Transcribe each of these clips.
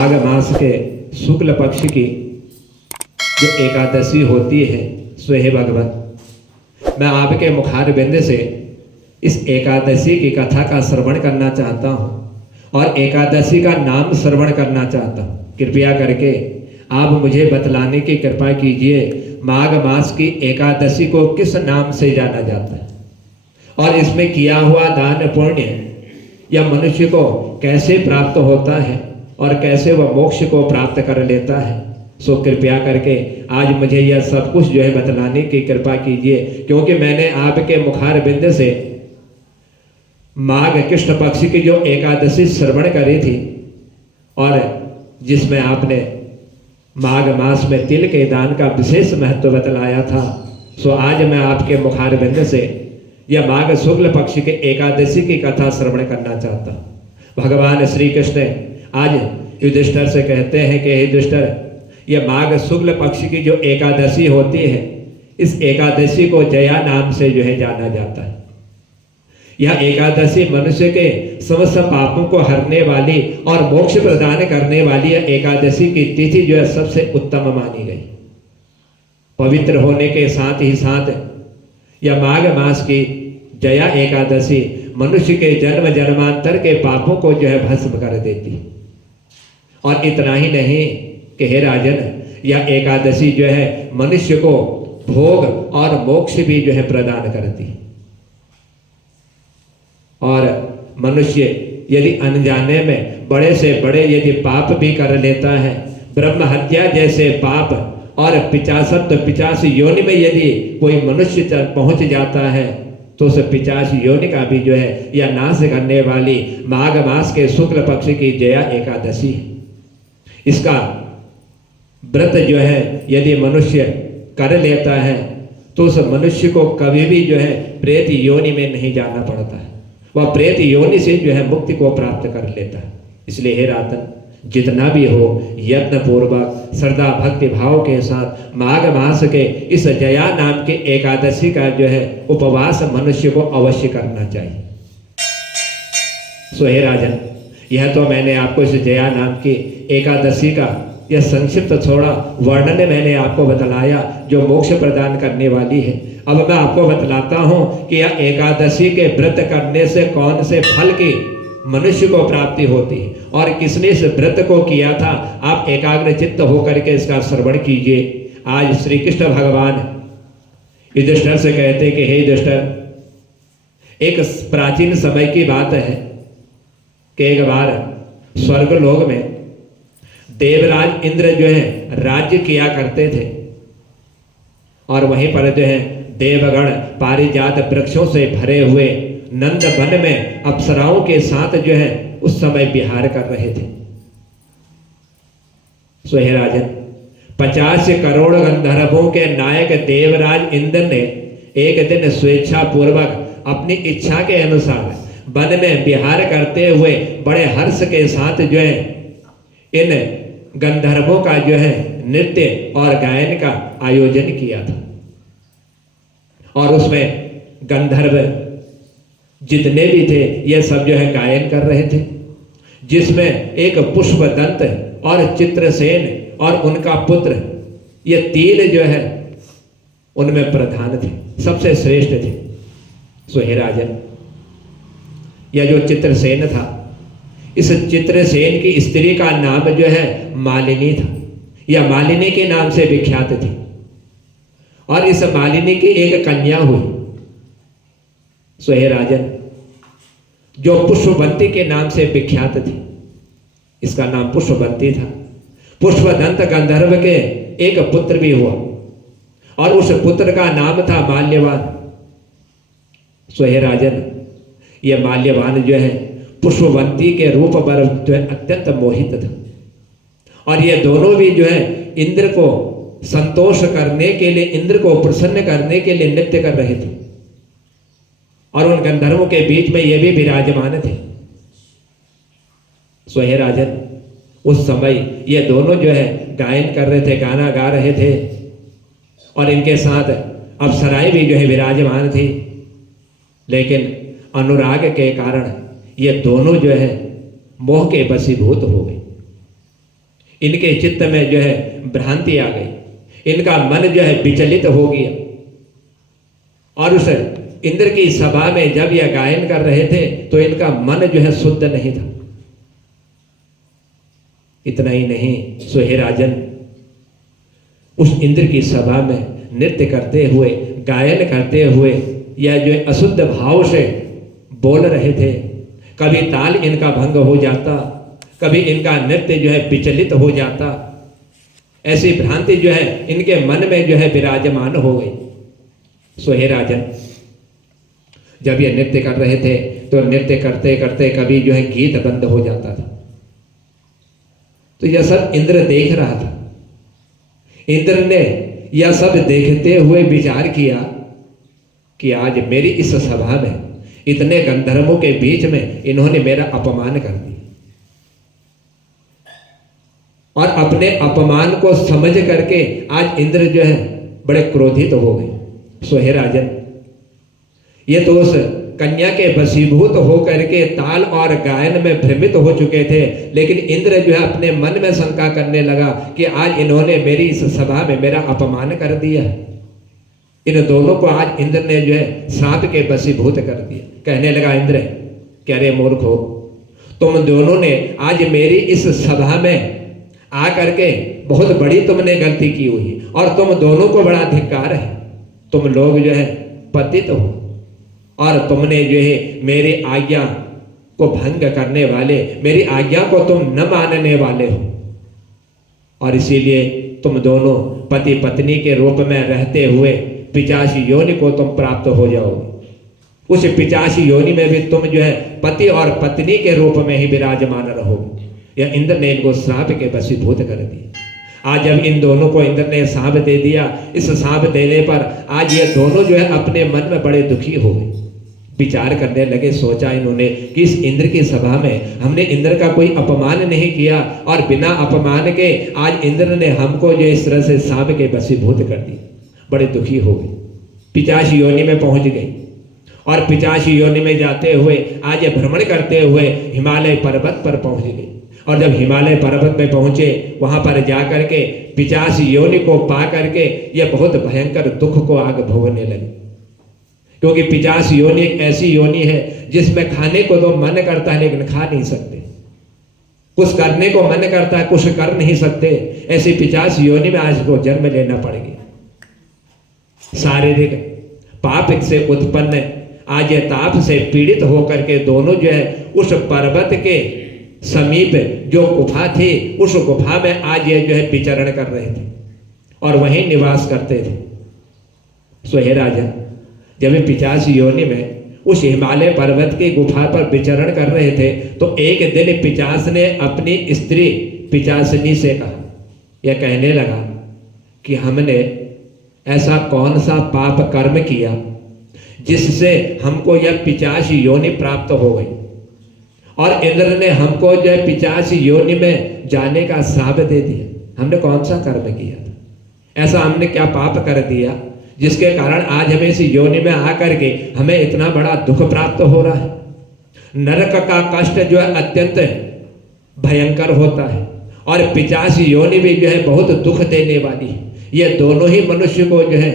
माघ मास के शुक्ल पक्ष की जो एकादशी होती है सो हे भगवान, मैं आपके मुखार बिंद से इस एकादशी की कथा का श्रवण करना चाहता हूँ और एकादशी का नाम श्रवण करना चाहता हूँ। कृपया करके आप मुझे बतलाने की कृपा कीजिए, माघ मास की एकादशी को किस नाम से जाना जाता है और इसमें किया हुआ दान पुण्य या मनुष्य को कैसे प्राप्त होता है और कैसे वह मोक्ष को प्राप्त कर लेता है। सो कृपया करके आज मुझे यह सब कुछ जो है बतलाने की कृपा कीजिए, क्योंकि मैंने आपके मुखार बिंद से माघ कृष्ण पक्ष की जो एकादशी श्रवण करी थी और जिसमें आपने माघ मास में तिल के दान का विशेष महत्व बतलाया था। सो आज मैं आपके मुखार बिंद से यह माघ शुक्ल पक्ष के एकादशी की कथा श्रवण करना चाहता हूँ। भगवान श्री कृष्ण आज युधिष्ठिर से कहते हैं कि हे युधिष्ठिर, यह माघ शुक्ल पक्ष की जो एकादशी होती है, इस एकादशी को जया नाम से जो है जाना जाता है। यह एकादशी मनुष्य के समस्त पापों को हरने वाली और मोक्ष प्रदान करने वाली यह एकादशी की तिथि जो है सबसे उत्तम मानी गई। पवित्र होने के साथ ही साथ यह माघ मास की जया एकादशी मनुष्य के जन्म जन्मांतर के पापों को जो है भस्म कर देती। और इतना ही नहीं कि हे राजन, यह एकादशी जो है मनुष्य को भोग और मोक्ष भी जो है प्रदान करती। और मनुष्य यदि अनजाने में बड़े से बड़े यदि पाप भी कर लेता है, ब्रह्म हत्या जैसे पाप और 50 योनि में यदि कोई मनुष्य पहुंच जाता है, तो उस 50 योनि का भी जो है यह नाश करने वाली माघ मास के शुक्ल पक्ष की जया एकादशी है। इसका व्रत जो है यदि मनुष्य कर लेता है तो उस मनुष्य को कभी भी जो है प्रेत योनि में नहीं जाना पड़ता है, वह प्रेत योनि से जो है मुक्ति को प्राप्त कर लेता है। इसलिए हे रातन, जितना भी हो यत्न पूर्वक श्रद्धा भक्ति भाव के साथ माघ मास के इस जया नाम के एकादशी का जो है उपवास मनुष्य को अवश्य करना चाहिए। सो हे राजन, यह तो मैंने आपको इस जया नाम की एकादशी का यह संक्षिप्त थोड़ा वर्णन मैंने आपको बतलाया जो मोक्ष प्रदान करने वाली है। अब मैं आपको बतलाता हूं कि यह एकादशी के व्रत करने से कौन से फल की मनुष्य को प्राप्ति होती है और किसने इस व्रत को किया था। आप एकाग्र चित्त होकर के इसका श्रवण कीजिए। आज श्री कृष्ण भगवान युधिष्ठिर से कहते कि हे युधिष्ठिर, एक प्राचीन समय की बात है कि एक बार स्वर्ग लोक में देवराज इंद्र जो है राज्य किया करते थे और वहीं पर जो है देवगण पारिजात वृक्षों से भरे हुए नंद वन में अप्सराओं के साथ जो है उस समय विहार कर रहे थे। सो हे राजन, 50 करोड़ गंधर्वों के नायक देवराज इंद्र ने एक दिन स्वेच्छा पूर्वक अपनी इच्छा के अनुसार वन में विहार करते हुए बड़े हर्ष के साथ जो है इन गंधर्वों का जो है नृत्य और गायन का आयोजन किया था। और उसमें गंधर्व जितने भी थे ये सब जो है गायन कर रहे थे, जिसमें एक पुष्पदंत और चित्रसेन और उनका पुत्र ये तीन जो है उनमें प्रधान थे, सबसे श्रेष्ठ थे। सो हे राजन, यह जो चित्रसेन था, इस चित्रसेन की स्त्री का नाम जो है मालिनी था। यह मालिनी के नाम से विख्यात थी और इस मालिनी की एक कन्या हुई। सो हे राजन, जो पुष्पवंती के नाम से विख्यात थी, इसका नाम पुष्पवंती था। पुष्पदंत गंधर्व के एक पुत्र भी हुआ और उस पुत्र का नाम था माल्यवान। सो हे राजन, यह माल्यवान जो है पुष्पवंती के रूप पर जो है अत्यंत मोहित था और ये दोनों भी जो है इंद्र को संतोष करने के लिए, इंद्र को प्रसन्न करने के लिए नृत्य कर रहे थे और उन गंधर्वों के बीच में ये भी विराजमान थे। सो हे राजन, उस समय ये दोनों जो है गायन कर रहे थे, गाना गा रहे थे और इनके साथ अप्सराएं भी जो है विराजमान थी। लेकिन अनुराग के कारण ये दोनों जो है मोह के वशीभूत हो गए इनके चित्त में जो है भ्रांति आ गई, इनका मन जो है विचलित हो गया। और उस इंद्र की सभा में जब यह गायन कर रहे थे तो इनका मन जो है शुद्ध नहीं था। इतना ही नहीं, सोहे राजन उस इंद्र की सभा में नृत्य करते हुए, गायन करते हुए यह जो अशुद्ध भाव से बोल रहे थे। कभी ताल इनका भंग हो जाता, कभी इनका नृत्य जो है विचलित हो जाता। ऐसी भ्रांति जो है इनके मन में जो है विराजमान हो गई। सोहे राजन जब ये नृत्य कर रहे थे तो नृत्य करते करते कभी जो है गीत बंद हो जाता था। तो यह सब इंद्र देख रहा था। इंद्र ने यह सब देखते हुए विचार किया कि आज मेरी इस सभा में इतने गंधर्वों के बीच में इन्होंने मेरा अपमान कर दिया, और अपने अपमान को समझ करके आज इंद्र जो है बड़े क्रोधित हो गए। सोहे राजन ये तो उस कन्या के वशीभूत होकर के ताल और गायन में भ्रमित हो चुके थे, लेकिन इंद्र जो है अपने मन में शंका करने लगा कि आज इन्होंने मेरी इस सभा में मेरा अपमान कर दिया। इन दोनों को आज इंद्र ने जो है श्राप के वशीभूत कर दिया। कहने लगा इंद्र, कह रहे मूर्ख हो, तुम दोनों ने आज मेरी इस सभा में आकर के बहुत बड़ी तुमने गलती की हुई, और तुम दोनों को बड़ा धिक्कार है। तुम लोग जो है पतित हो, और तुमने जो है मेरी आज्ञा को भंग करने वाले, मेरी आज्ञा को तुम न मानने वाले हो, और इसीलिए तुम दोनों पति पत्नी के रूप में रहते हुए पिचासी योनि को तुम प्राप्त हो जाओगे। उस पिचासी योनि में भी तुम जो है पति और पत्नी के रूप में ही विराजमान रहोगे। यह इंद्र ने इनको श्राप के वशीभूत कर दिया। आज जब इन दोनों को इंद्र ने श्राप दे दिया, इस श्राप देने पर आज ये दोनों जो है अपने मन में बड़े दुखी हो गए। विचार करने लगे, सोचा इन्होंने कि इस इंद्र की सभा में हमने इंद्र का कोई अपमान नहीं किया, और बिना अपमान के आज इंद्र ने हमको जो इस तरह से श्राप के वशीभूत कर दी। बड़े दुखी हो गए, पिचासी योनि में पहुंच गए, और पिचासी योनि में जाते हुए आज ये भ्रमण करते हुए हिमालय पर्वत पर पहुंच गए। और जब हिमालय पर्वत में पहुंचे, वहां पर जाकर के पिचासी योनि को पा करके ये बहुत भयंकर दुख को आग भोगने लगे। क्योंकि पिचासी योनि एक ऐसी योनि है जिसमें खाने को तो मन करता है लेकिन खा नहीं सकते, कुछ करने को मन करता है कुछ कर नहीं सकते। ऐसी पिचासी योनि में आज को जन्म लेना पड़ेगा। शारीरिक पाप से उत्पन्न आज ये ताप से पीड़ित होकर के दोनों जो है उस पर्वत के समीप जो गुफा थी, उस गुफा में आज ये जो है विचरण कर रहे थे और वहीं निवास करते थे। सोहे राजा जब पिचासी योनि में उस हिमालय पर्वत की गुफा पर विचरण कर रहे थे तो एक दिन पिचास ने अपनी स्त्री पिचासनी से कहा, यह कहने लगा कि हमने ऐसा कौन सा पाप कर्म किया जिससे हमको यह पिचासी योनि प्राप्त हो गई, और इंद्र ने हमको जो है पिचासी योनि में जाने का श्राप दे दिया। हमने कौन सा कर्म किया था, ऐसा हमने क्या पाप कर दिया जिसके कारण आज हमें इस योनि में आकर के हमें इतना बड़ा दुख प्राप्त हो रहा है। नरक का कष्ट जो है अत्यंत भयंकर होता है, और पिचासी योनि भी जो है बहुत दुख देने वाली है। ये दोनों ही मनुष्य को जो है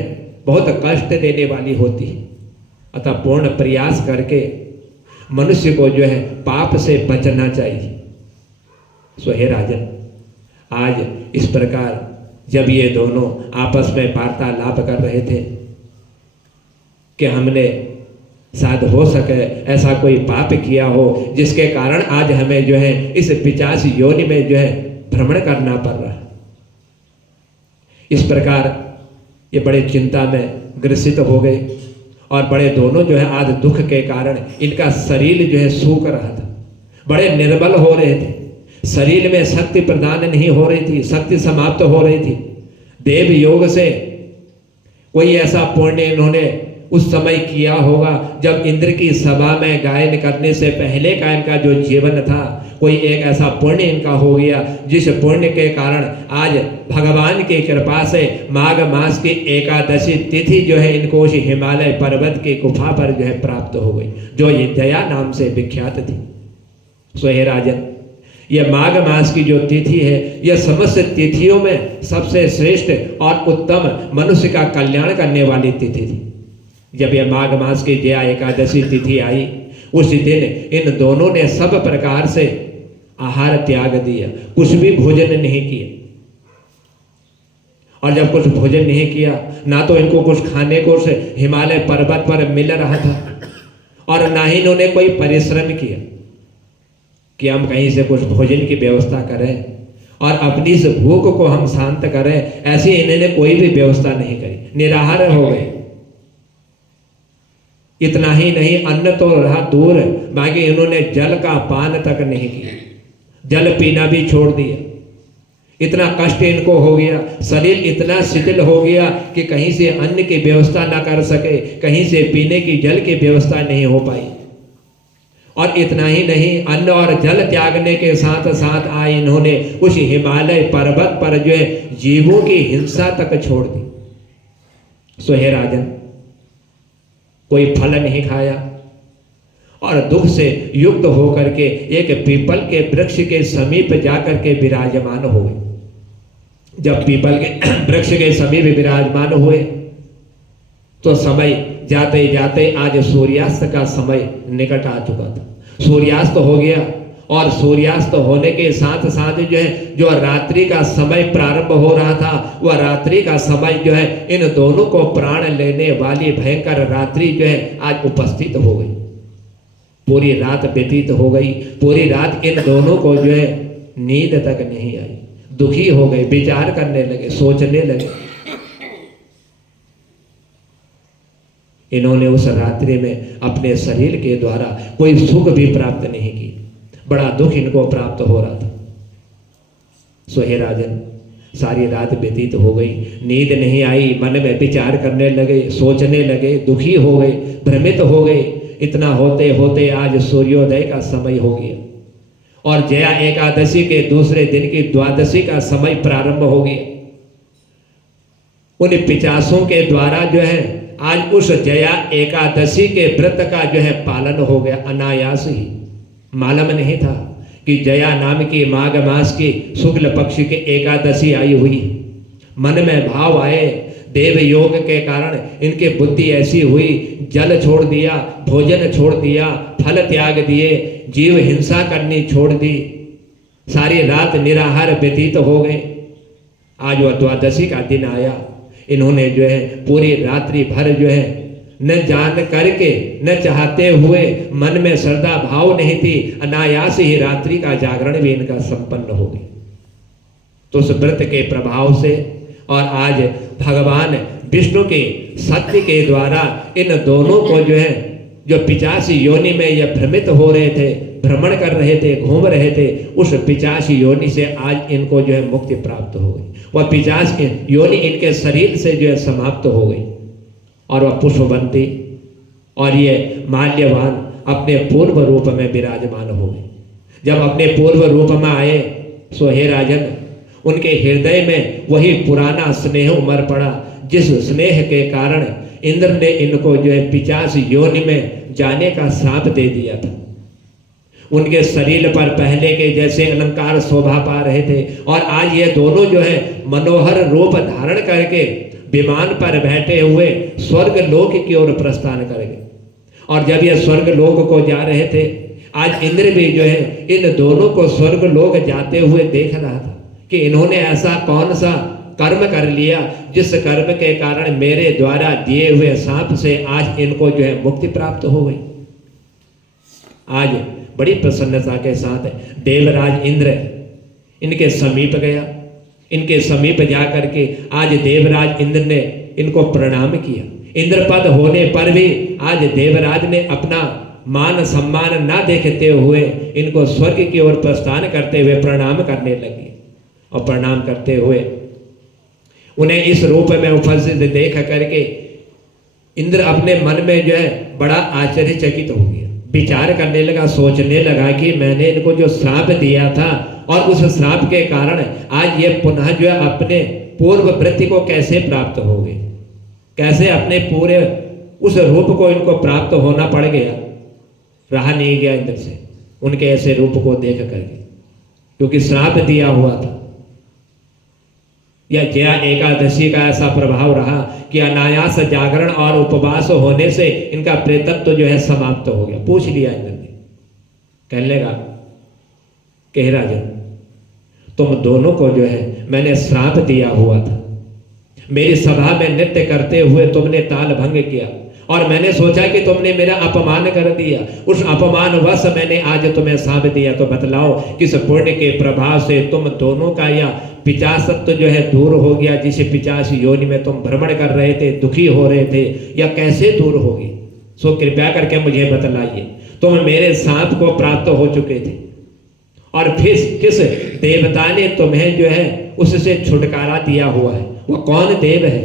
बहुत कष्ट देने वाली होती है। अतः पूर्ण प्रयास करके मनुष्य को जो है पाप से बचना चाहिए। सोहे राजन आज इस प्रकार जब ये दोनों आपस में वार्तालाप कर रहे थे कि हमने शायद हो सके ऐसा कोई पाप किया हो जिसके कारण आज हमें जो है इस पिचासी योनि में जो है भ्रमण करना पड़ रहा है। इस प्रकार ये बड़े चिंता में ग्रसित हो गए, और बड़े दोनों जो है आज दुख के कारण इनका शरीर जो है सूख रहा था, बड़े निर्बल हो रहे थे, शरीर में शक्ति प्रदान नहीं हो रही थी, शक्ति समाप्त हो रही थी। देव योग से कोई ऐसा पुण्य इन्होंने उस समय किया होगा जब इंद्र की सभा में गायन करने से पहले का इनका जो जीवन था, कोई एक ऐसा पुण्य इनका हो गया जिस पुण्य के कारण आज भगवान की कृपा से माघ मास की एकादशी तिथि जो है इनको उस हिमालय पर्वत की गुफा पर जो है प्राप्त हो गई, जो ये दया नाम से विख्यात थी। सोहे राजन यह माघ मास की जो तिथि है, यह समस्त तिथियों में सबसे श्रेष्ठ और उत्तम मनुष्य का कल्याण करने वाली तिथि थी। जब यह माघ मास की जया एकादशी तिथि आई, उसी दिन इन दोनों ने सब प्रकार से आहार त्याग दिया, कुछ भी भोजन नहीं किया। और जब कुछ भोजन नहीं किया, ना तो इनको कुछ खाने को से हिमालय पर्वत पर मिल रहा था, और ना ही इन्होंने कोई परिश्रम किया कि हम कहीं से कुछ भोजन की व्यवस्था करें और अपनी इस भूख को हम शांत करें। ऐसी इन्होंने कोई भी व्यवस्था नहीं करी, निराहार हो गए। इतना ही नहीं, अन्न तो रहा दूर, बाकी इन्होंने जल का पान तक नहीं किया, जल पीना भी छोड़ दिया। इतना कष्ट इनको हो गया, शरीर इतना शिथिल हो गया कि कहीं से अन्न की व्यवस्था ना कर सके, कहीं से पीने की जल की व्यवस्था नहीं हो पाई। और इतना ही नहीं, अन्न और जल त्यागने के साथ साथ आए इन्होंने उस हिमालय पर्वत पर जो है जीवों की हिंसा तक छोड़ दी। सो हे राजन, कोई फल नहीं खाया और दुख से युक्त होकर के एक पीपल के वृक्ष के समीप जाकर के विराजमान हुए। जब पीपल के वृक्ष के समीप विराजमान हुए तो समय जाते जाते आज सूर्यास्त का समय निकट आ चुका था। सूर्यास्त हो गया और सूर्यास्त होने के साथ साथ जो है जो रात्रि का समय प्रारंभ हो रहा था, वह रात्रि का समय जो है इन दोनों को प्राण लेने वाली भयंकर रात्रि जो है आज उपस्थित हो गई। पूरी रात व्यतीत हो गई, पूरी रात इन दोनों को जो है नींद तक नहीं आई। दुखी हो गए, विचार करने लगे, सोचने लगे। इन्होंने उस रात्रि में अपने शरीर के द्वारा कोई सुख भी प्राप्त नहीं की, बड़ा दुख इनको प्राप्त हो रहा था। सो हे राजन, सारी रात व्यतीत हो गई, नींद नहीं आई, मन में विचार करने लगे, सोचने लगे, दुखी हो गए, भ्रमित हो गए। इतना होते होते आज सूर्योदय का समय हो गया और जया एकादशी के दूसरे दिन की द्वादशी का समय प्रारंभ हो गया। उन पिचासों के द्वारा जो है आज उस जया एकादशी के व्रत का जो है पालन हो गया अनायास ही। मालूम नहीं था कि जया नाम की माघ मास की शुक्ल पक्ष की एकादशी आई हुई। मन में भाव आए, देव योग के कारण इनकी बुद्धि ऐसी हुई, जल छोड़ दिया, भोजन छोड़ दिया, फल त्याग दिए, जीव हिंसा करनी छोड़ दी, सारी रात निराहार व्यतीत हो गए। आज वह द्वादशी का दिन आया, इन्होंने जो है पूरी रात्रि भर जो है न जान करके न चाहते हुए, मन में श्रद्धा भाव नहीं थी, अनायास ही रात्रि का जागरण भी इनका संपन्न हो गया। तो उस व्रत के प्रभाव से और आज भगवान विष्णु के सत्य के द्वारा इन दोनों को जो है जो पिचासी योनि में यह भ्रमित हो रहे थे, भ्रमण कर रहे थे, घूम रहे थे, उस पिचासी योनि से आज इनको जो है मुक्ति प्राप्त हो गई। वह पिचास योनि इनके शरीर से जो है समाप्त हो गई और वह पुष्पवंती और ये माल्यवान अपने पूर्व रूप में विराजमान हो गए। जब अपने पूर्व रूप में आए सो हे राजन, उनके हृदय में वही पुराना स्नेह उमड़ पड़ा, जिस स्नेह के कारण इंद्र ने इनको जो है पिचास योनि में जाने का श्राप दे दिया था। उनके शरीर पर पहले के जैसे अलंकार शोभा पा रहे थे और आज ये दोनों जो है मनोहर रूप धारण करके विमान पर बैठे हुए स्वर्ग लोक की ओर प्रस्थान कर गए। और जब ये स्वर्ग लोक को जा रहे थे, आज इंद्र भी जो है इन दोनों को स्वर्ग लोक जाते हुए देख रहा था कि इन्होंने ऐसा कौन सा कर्म कर लिया जिस कर्म के कारण मेरे द्वारा दिए हुए सांप से आज इनको जो है मुक्ति प्राप्त हो गई। आज बड़ी प्रसन्नता के साथ देवराज इंद्र इनके समीप गया। इनके समीप जाकर के आज देवराज इंद्र ने इनको प्रणाम किया। इंद्र पद होने पर भी आज देवराज ने अपना मान सम्मान ना देखते हुए इनको स्वर्ग की ओर प्रस्थान करते हुए प्रणाम करने लगे। और प्रणाम करते हुए उन्हें इस रूप में उपस्थित देख करके इंद्र अपने मन में जो है बड़ा आश्चर्यचकित हो गया। विचार करने लगा, सोचने लगा कि मैंने इनको जो श्राप दिया था और उस श्राप के कारण आज ये पुनः जो है अपने पूर्व वृत्ति को कैसे प्राप्त हो गए, कैसे अपने पूरे उस रूप को इनको प्राप्त होना पड़ गया। रहा नहीं गया इंद्र से उनके ऐसे रूप को देख करके। क्योंकि श्राप दिया हुआ था। या जया एकादशी का ऐसा प्रभाव रहा कि अनायास जागरण और उपवास होने से इनका प्रेतत्व जो है समाप्त हो गया। पूछ लिया इंद्र ने, कहने लगा कि हे राजन, तुम दोनों को जो है मैंने श्राप दिया हुआ था। मेरी सभा में नृत्य करते हुए तुमने ताल भंग किया और मैंने सोचा कि तुमने मेरा अपमान कर दिया। उस अपमान वश मैंने आज तुम्हें श्राप दिया। तो बतलाओ किस पुण्य के प्रभाव से तुम दोनों का यह पिचासत्व जो है दूर हो गया, जिसे 50 योनि में तुम भ्रमण कर रहे थे, दुखी हो रहे थे, या कैसे दूर होगी? सो कृपया करके मुझे बतलाइए। तुम मेरे सांप को प्राप्त हो चुके थे और फिर किस देवता ने तुम्हें जो है उससे छुटकारा दिया हुआ है? वो कौन देव है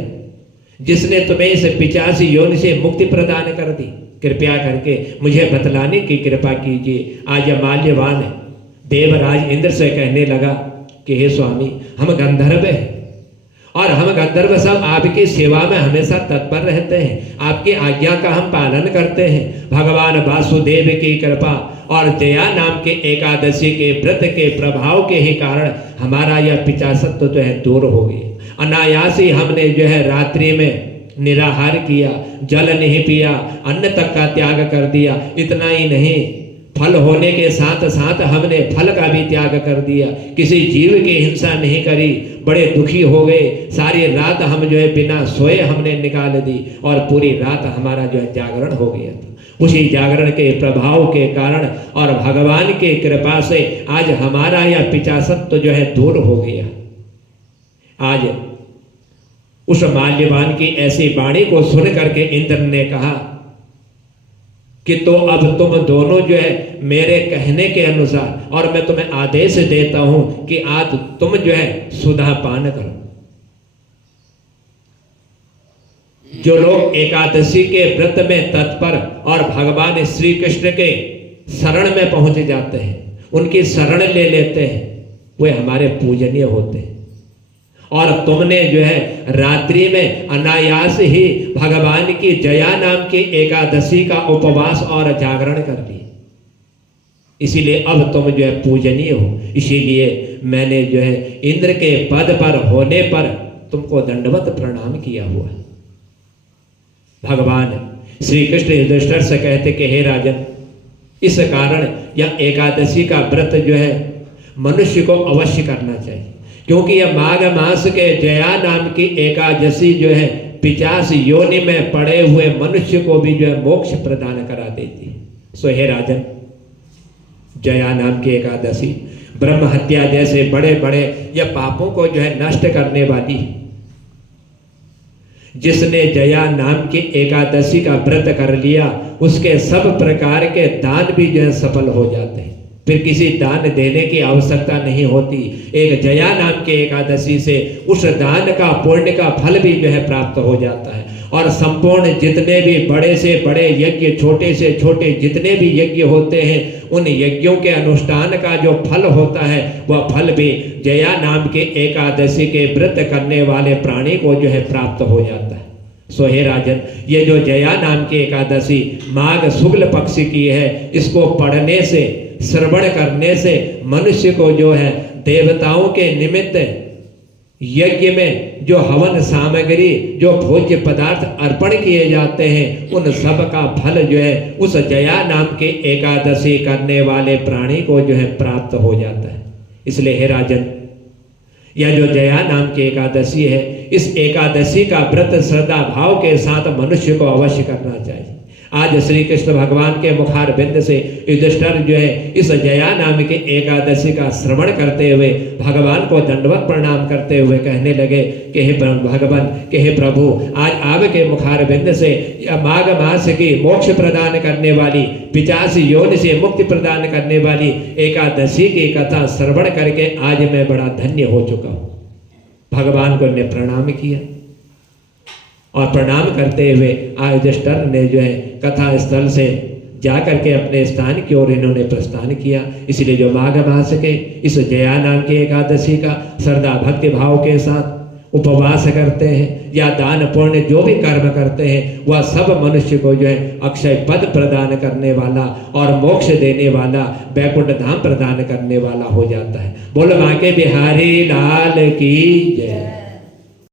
जिसने तुम्हें इस 50 योनि से मुक्ति प्रदान कर दी? कृपया करके मुझे बतलाने की कृपा कीजिए। आज माल्यवान है देवराज इंद्र से कहने लगा कि हे स्वामी, हम गंधर्व हैं और हम गंधर्व सब आपकी सेवा में हमेशा तत्पर रहते हैं। आपकी आज्ञा का हम पालन करते हैं। भगवान वासुदेव की कृपा और जया नाम के एकादशी के व्रत के प्रभाव के ही कारण हमारा यह पिचासत्व जो है दूर हो गया। अनायास ही हमने जो है रात्रि में निराहार किया, जल नहीं पिया, अन्न तक का त्याग कर दिया। इतना ही नहीं, फल होने के साथ साथ हमने फल का भी त्याग कर दिया। किसी जीव की हिंसा नहीं करी, बड़े दुखी हो गए। सारी रात हम जो है बिना सोए हमने निकाल दी और पूरी रात हमारा जो है जागरण हो गया था। उसी जागरण के प्रभाव के कारण और भगवान की कृपा से आज हमारा यह पिचासत्व जो है दूर हो गया। आज उस माल्यवान की ऐसी वाणी को सुन करके इंद्र ने कहा कि तो अब तुम दोनों जो है मेरे कहने के अनुसार, और मैं तुम्हें आदेश देता हूं कि आज तुम जो है सुधा पान करो। जो लोग एकादशी के व्रत में तत्पर और भगवान श्री कृष्ण के शरण में पहुंच जाते हैं, उनकी शरण ले लेते हैं, वे हमारे पूजनीय होते हैं। और तुमने जो है रात्रि में अनायास ही भगवान की जया नाम की एकादशी का उपवास और जागरण कर लिया। इसीलिए अब तुम जो है पूजनीय हो। इसीलिए मैंने जो है इंद्र के पद पर होने पर तुमको दंडवत प्रणाम किया हुआ है। भगवान श्री कृष्ण युधिष्ठिर से कहते कि हे राजन, इस कारण यह एकादशी का व्रत जो है मनुष्य को अवश्य करना चाहिए, क्योंकि यह माघ मास के जया नाम की एकादशी जो है 50 योनि में पड़े हुए मनुष्य को भी जो है मोक्ष प्रदान करा देती है। सो हे राजन, जया नाम की एकादशी ब्रह्म हत्या जैसे बड़े बड़े या पापों को जो है नष्ट करने वाली है। जिसने जया नाम की एकादशी का व्रत कर लिया, उसके सब प्रकार के दान भी जो है सफल हो जाते हैं। फिर किसी दान देने की आवश्यकता नहीं होती। एक जया नाम के एकादशी से उस दान का पुण्य का फल भी जो है प्राप्त हो जाता है। और संपूर्ण जितने भी बड़े से बड़े यज्ञ, छोटे से छोटे जितने भी यज्ञ होते हैं, उन यज्ञों के अनुष्ठान का जो फल होता है, वह फल भी जया नाम के एकादशी के व्रत करने वाले प्राणी को जो है प्राप्त हो जाता है। सो हे राजन, ये जो जया नाम की एकादशी माघ शुक्ल पक्ष की है, इसको पढ़ने से, श्रवण करने से मनुष्य को जो है देवताओं के निमित्त यज्ञ में जो हवन सामग्री, जो भोज्य पदार्थ अर्पण किए जाते हैं, उन सब का फल जो है उस जया नाम के एकादशी करने वाले प्राणी को जो है प्राप्त हो जाता है। इसलिए हे राजन, यह जो जया नाम की एकादशी है, इस एकादशी का व्रत श्रद्धा भाव के साथ मनुष्य को अवश्य करना चाहिए। आज श्री कृष्ण भगवान के मुखार बिंद से युधिष्ठिर जो है इस जया नाम के एकादशी का श्रवण करते हुए भगवान को दंडवत प्रणाम करते हुए कहने लगे कि हे भगवान, कि हे प्रभु, आज आपके मुखार बिंद से यह माघ मास की मोक्ष प्रदान करने वाली, 50 योनि से मुक्ति प्रदान करने वाली एकादशी की कथा श्रवण करके आज मैं बड़ा धन्य हो चुका हूँ। भगवान को ने प्रणाम किया और प्रणाम करते हुए युधिष्ठिर ने जो है कथा स्थल से जाकर के अपने स्थान की ओर इन्होंने प्रस्थान किया। इसलिए जो माघ मास के इस जया नाम की एकादशी का श्रद्धा भक्ति भाव के साथ उपवास करते हैं या दान पुण्य जो भी कर्म करते हैं, वह सब मनुष्य को जो है अक्षय पद प्रदान करने वाला और मोक्ष देने वाला, वैकुंठ धाम प्रदान करने वाला हो जाता है। बोलो बांके बिहारी लाल की जय।